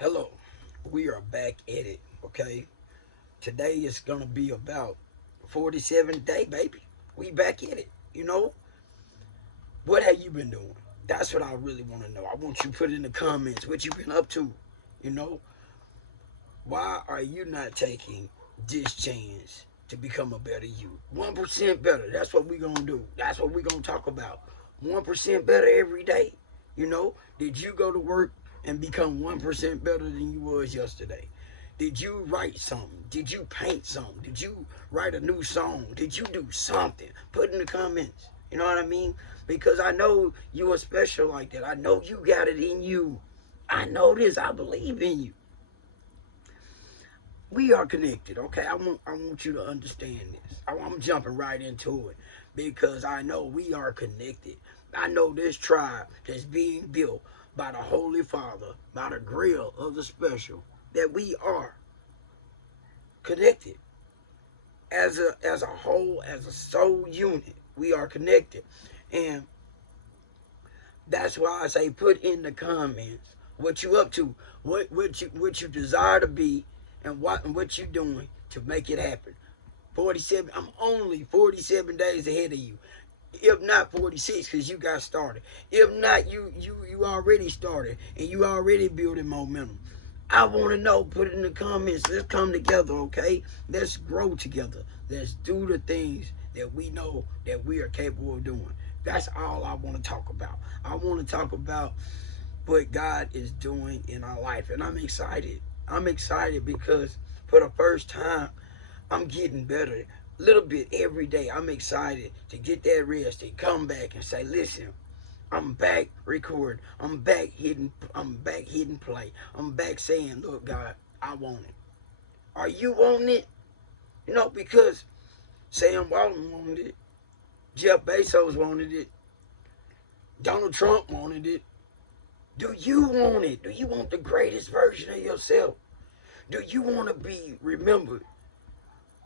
Hello, we are back at it, okay? Today is gonna be about 47th day, baby. We back at it. You know, what have you been doing? That's what I really want to know. I want you to put in the comments what you've been up to. You know, why are you not taking this chance to become a better you? 1% better. That's what we're gonna do. That's what we're gonna talk about. 1% better every day. You know, did you go to work and become 1% better than you was yesterday? Did you write something? Did you paint something? Did you write a new song? Did you do something? Put in the comments. You know what I mean? Because I know you are special like that. I know you got it in you. I know this. I believe in you. We are connected, okay? I want you to understand this. I'm jumping right into it because I know we are connected. I know this tribe that's being built by the Holy Father, by the grill of the special, that we are connected as a whole, as a soul unit. We are connected, and that's why I say put in the comments what you up to, what you desire to be, and what you doing to make it happen. 47. I'm only 47 days ahead of you, if not 46, because you got started. If not, you already started and you already building momentum. I want to know. Put it in the comments. Let's come together, okay? Let's grow together. Let's do the things that we know that we are capable of doing. That's all I want to talk about. I want to talk about what God is doing in our life, and I'm excited. I'm excited because for the first time, I'm getting better a little bit every day. I'm excited to get that rest and come back and say, listen, I'm back recording. I'm back hitting play. I'm back saying, look, God, I want it. Are you wanting it? You know, because Sam Walton wanted it. Jeff Bezos wanted it. Donald Trump wanted it. Do you want it? Do you want the greatest version of yourself? Do you want to be remembered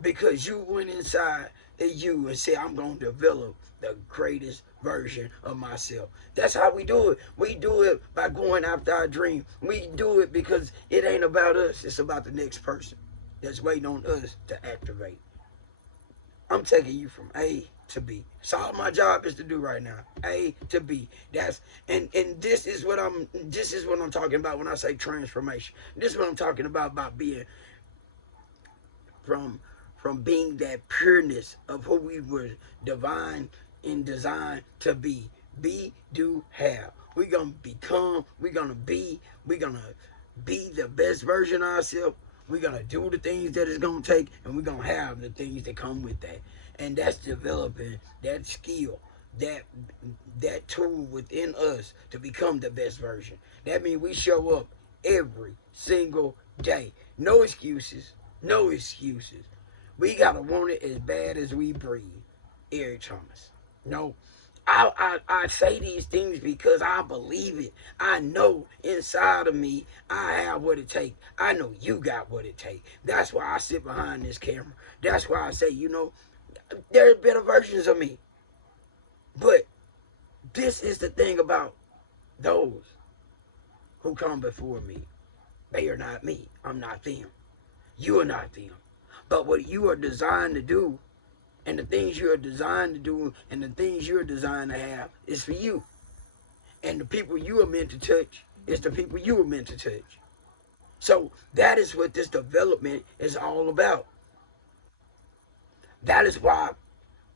because you went inside of you and said, I'm going to develop the greatest version of myself? That's how we do it. We do it by going after our dream. We do it because it ain't about us. It's about the next person that's waiting on us to activate. I'm taking you from A to B. That's all my job is to do right now. A to B. That's and this is what I'm talking about when I say transformation. This is what I'm talking about being from being that pureness of who we were divine and designed to be. Be, do, have. We're gonna become, we're gonna be the best version of ourselves. We're gonna do the things that it's gonna take, and we're gonna have the things that come with that. And that's developing that skill, that tool within us to become the best version. That means we show up every single day. No excuses. No excuses. We gotta want it as bad as we breathe. Eric Thomas. No. I say these things because I believe it. I know inside of me I have what it takes. I know you got what it takes. That's why I sit behind this camera. That's why I say, there are better versions of me. But this is the thing about those who come before me. They are not me. I'm not them. You are not them. But what you are designed to do, and the things you are designed to do, and the things you're designed to have, is for you. And the people you are meant to touch is the people you are meant to touch. So that is what this development is all about. That is why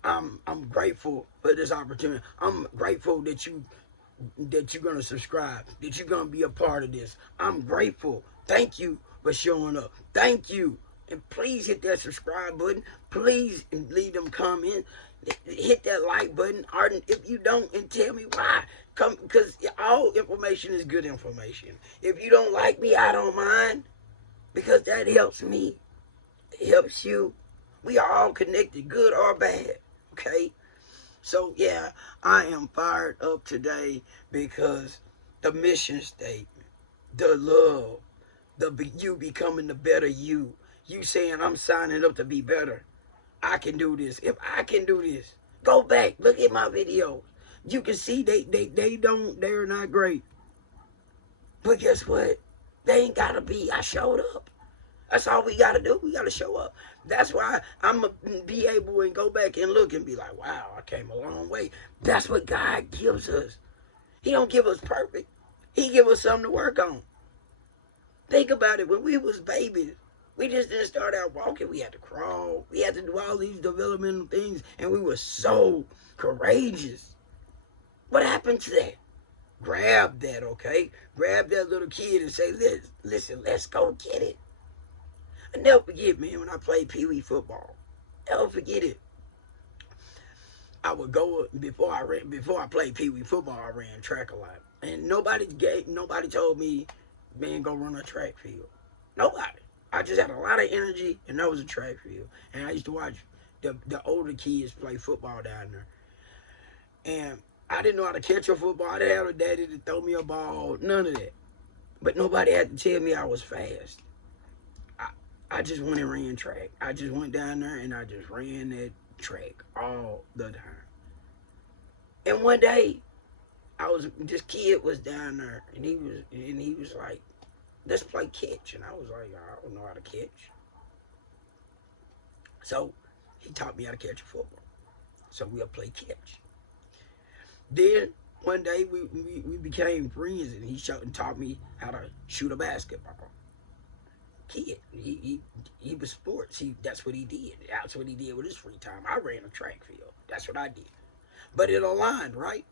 I'm grateful for this opportunity. I'm grateful that you're gonna subscribe, that you're gonna be a part of this. I'm grateful. Thank you for showing up. Thank you. And please hit that subscribe button. Please leave them comments. Hit that like button. Or if you don't, and tell me why. Come, because all information is good information. If you don't like me, I don't mind, because that helps me. It helps you. We are all connected, good or bad. Okay? So yeah, I am fired up today because the mission statement, the love, you becoming the better you. You saying I'm signing up to be better. I can do this. If I can do this, go back, look at my videos. You can see they're not great. But guess what? They ain't gotta be. I showed up. That's all we gotta do. We gotta show up. That's why I'm gonna be able to go back and look and be like, wow, I came a long way. That's what God gives us. He don't give us perfect. He give us something to work on. Think about it. When we was babies, we just didn't start out walking. We had to crawl. We had to do all these developmental things, and we were so courageous. What happened to that? Grab that, okay? Grab that little kid and say, listen, let's go get it. I never forget, man, when I played Pee Wee football. Never forget it. I would go before I played Pee Wee football. I ran track a lot, and nobody told me, man, go run a track field. Nobody. I just had a lot of energy, and that was a track field. And I used to watch the older kids play football down there, and I didn't know how to catch a football. I didn't have a daddy to throw me a ball. None of that. But nobody had to tell me I was fast. I just went and ran track. I just went down there and I just ran that track all the time. And one day, this kid was down there and he was like, let's play catch. And I was like, I don't know how to catch. So he taught me how to catch a football. So we'll play catch. Then one day we became friends, and he taught me how to shoot a basketball. Kid, he was sports. That's what he did. That's what he did with his free time. I ran a track field. That's what I did. But it aligned, right?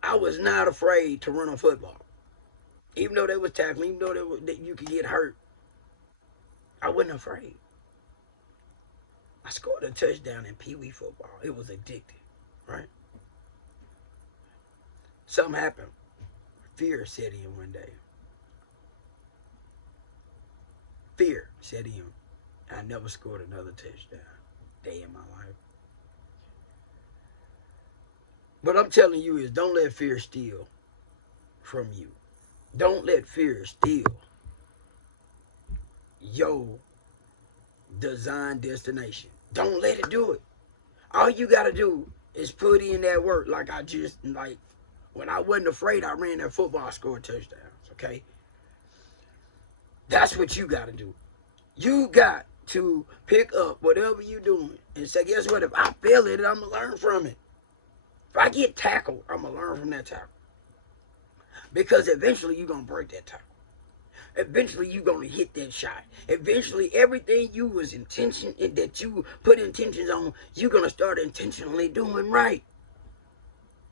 I was not afraid to run a football, even though they was tackling, even though that you could get hurt. I wasn't afraid. I scored a touchdown in Pee Wee football. It was addictive, right? Something happened. Fear set in one day. Fear set in. I never scored another touchdown day in my life. What I'm telling you is, don't let fear steal from you. Don't let fear steal your design destination. Don't let it do it. All you gotta do is put in that work. Like when I wasn't afraid, I ran that football, I scored touchdowns, okay? That's what you gotta do. You got to pick up whatever you're doing and say, guess what? If I fail at it, I'm gonna learn from it. If I get tackled, I'm gonna learn from that tackle. Because eventually you're gonna break that tackle. Eventually you're gonna hit that shot. Eventually everything that you put intentions on, you're gonna start intentionally doing right.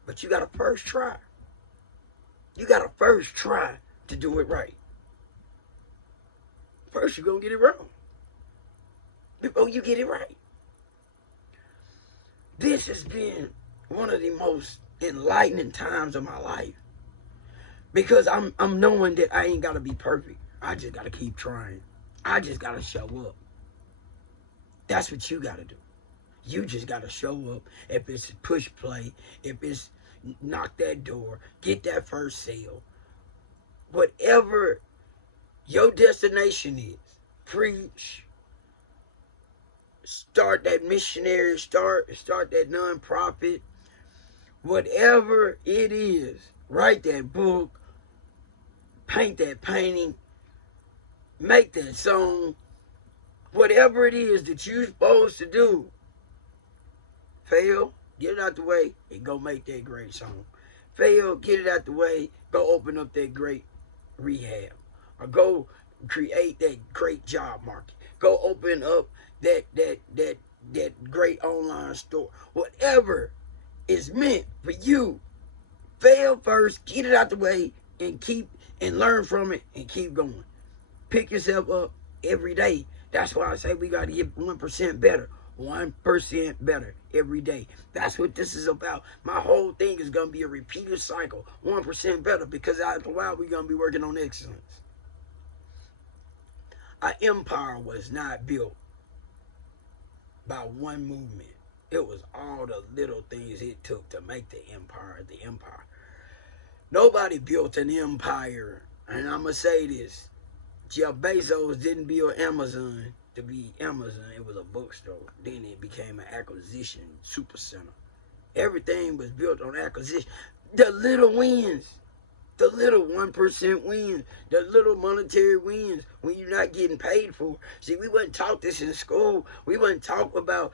But you gotta first try. You gotta first try to do it right. First you're gonna get it wrong before you get it right. This has been one of the most enlightening times of my life. Because I'm knowing that I ain't gotta be perfect. I just gotta keep trying. I just gotta show up. That's what you gotta do. You just gotta show up. If it's push play, if it's knock that door, get that first sale. Whatever your destination is, preach, start that missionary, start that nonprofit, whatever it is, write that book, paint that painting, make that song, whatever it is that you're supposed to do. Fail, get it out the way, and go make that great song. Fail, get it out the way, go open up that great rehab. Or go create that great job market. Go open up that great online store. Whatever is meant for you, fail first, get it out the way, and learn from it and keep going. Pick yourself up every day. That's why I say we got to get 1% better. 1% better every day. That's what this is about. My whole thing is going to be a repeated cycle. 1% better, because after a while we're going to be working on excellence. Our empire was not built by one movement. It was all the little things it took to make the empire the empire. Nobody built an empire, and I'm going to say this. Jeff Bezos didn't build Amazon to be Amazon. It was a bookstore. Then it became an acquisition super center. Everything was built on acquisition. The little wins. The little 1% wins, the little monetary wins when you're not getting paid for. See, we wasn't taught this in school. We wasn't taught about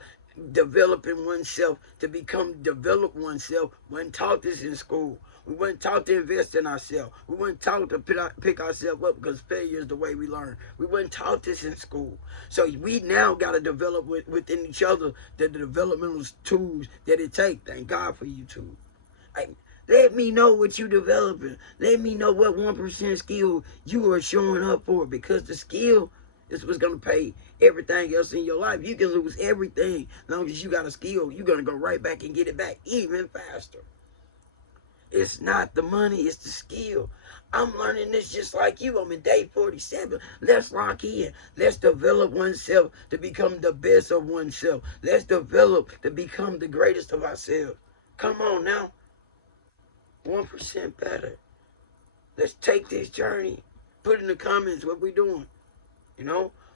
developing oneself to develop oneself. We wasn't taught this in school. We weren't taught to invest in ourselves. We weren't taught to pick ourselves up because failure is the way we learn. We weren't taught this in school. So we now got to develop within each other the developmental tools that it takes. Thank God for YouTube. Let me know what you developing. Let me know what 1% skill you are showing up for, because the skill is what's going to pay everything else in your life. You can lose everything as long as you got a skill. You're going to go right back and get it back even faster. It's not the money, it's the skill. I'm learning this just like you. I'm in day 47. Let's lock in. Let's develop oneself to become the best of oneself. Let's develop to become the greatest of ourselves. Come on now. 1% better. Let's take this journey. Put in the comments what we doing.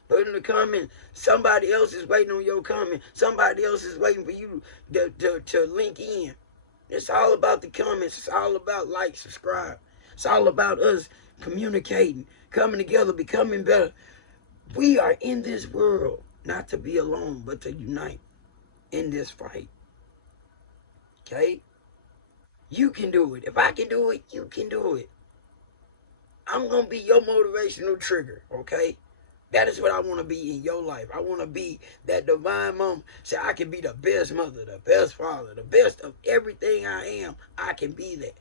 Put in the comments. Somebody else is waiting on your comment. Somebody else is waiting for you to link in. It's all about the comments. It's all about like, subscribe. It's all about us communicating, coming together, becoming better. We are in this world not to be alone, but to unite in this fight. Okay? You can do it. If I can do it, you can do it. I'm going to be your motivational trigger, okay? That is what I want to be in your life. I want to be that divine moment. Say, I can be the best mother, the best father, the best of everything I am. I can be that.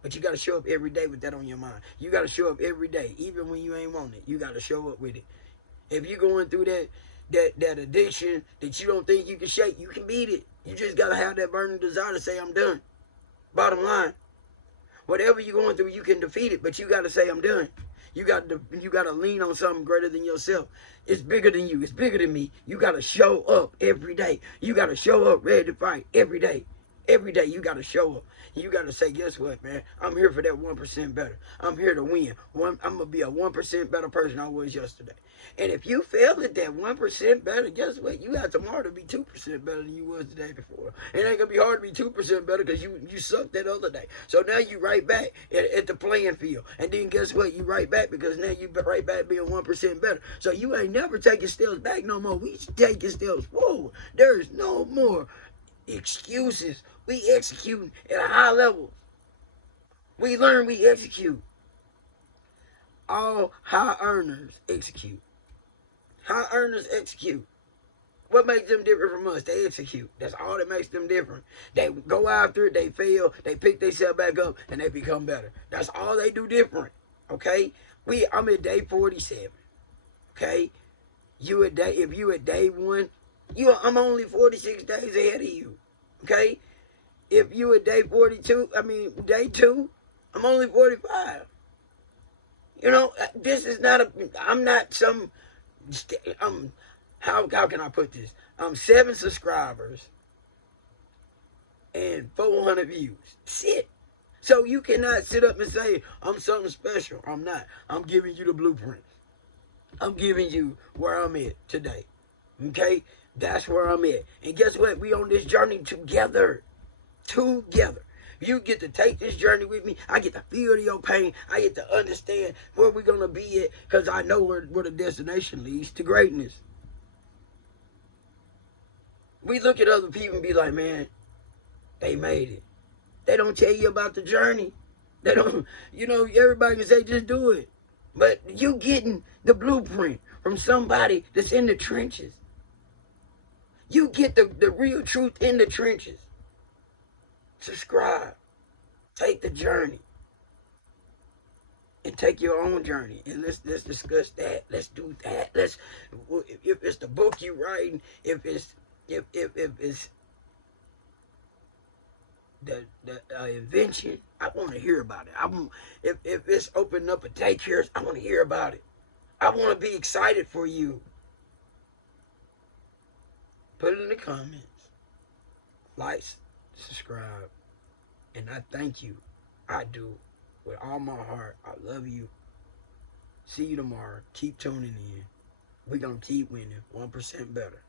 But you got to show up every day with that on your mind. You got to show up every day, even when you ain't want it. You got to show up with it. If you're going through that addiction that you don't think you can shake, you can beat it. You just got to have that burning desire to say, I'm done. Bottom line, whatever you're going through, you can defeat it, but you got to say, I'm done. You got to lean on something greater than yourself. It's bigger than you. It's bigger than me. You got to show up every day. You got to show up ready to fight every day. Every day you got to show up. You got to say, guess what, man? I'm here for that 1% better. I'm here to win. I'm going to be a 1% better person I was yesterday. And if you fail at that 1% better, guess what? You got tomorrow to be 2% better than you was the day before. It ain't going to be hard to be 2% better because you sucked that other day. So now you right back at the playing field. And then guess what? You right back because now you right back being 1% better. So you ain't never taking steps back no more. We taking steps forward. There's no more excuses. We execute at a high level. We learn, we execute. All high earners execute. High earners execute. What makes them different from us? They execute. That's all that makes them different. They go after it, they fail, they pick themselves back up, and they become better. That's all they do different. Okay? I'm at day 47. Okay? If you at day 1, I'm only 46 days ahead of you. Okay? If you at day day 2, I'm only 45. This is not I'm not some, how can I put this? I'm 7 subscribers and 400 views. That's it. So you cannot sit up and say, I'm something special. I'm not. I'm giving you the blueprint. I'm giving you where I'm at today. Okay? That's where I'm at. And guess what? We on this journey together. Together. You get to take this journey with me. I get to feel your pain. I get to understand where we're going to be at, because I know where the destination leads to greatness. We look at other people and be like, man, they made it. They don't tell you about the journey. They don't, everybody can say, just do it. But you getting the blueprint from somebody that's in the trenches. You get the real truth in the trenches. Subscribe. Take the journey. And take your own journey. And let's discuss that. Let's do that. If it's the book you writing, if it's the invention, I want to hear about it. If it's opening up a daycare, I want to hear about it. I want to be excited for you. Put it in the comments. Like, subscribe. And I thank you. I do. With all my heart. I love you. See you tomorrow. Keep tuning in. We're going to keep winning. 1% better.